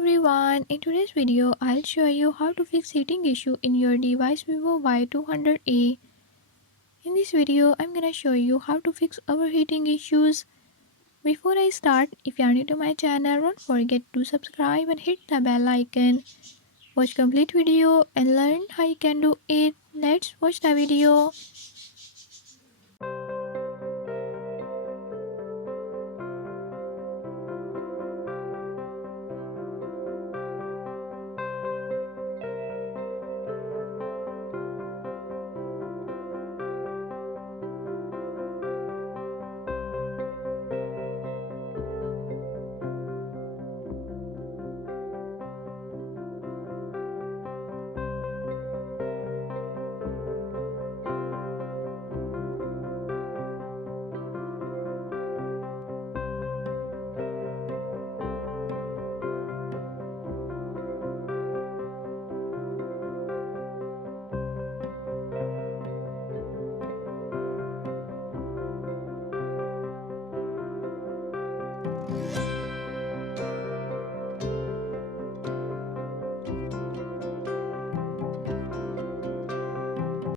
everyone, in today's video I'll show you how to fix heating issue in your device Vivo Y200e. In this video I'm gonna show you how to fix overheating issues. Before I start, if you are new to my channel, don't forget to subscribe and hit the bell icon. Watch complete video and learn how you can do it. Let's watch the video.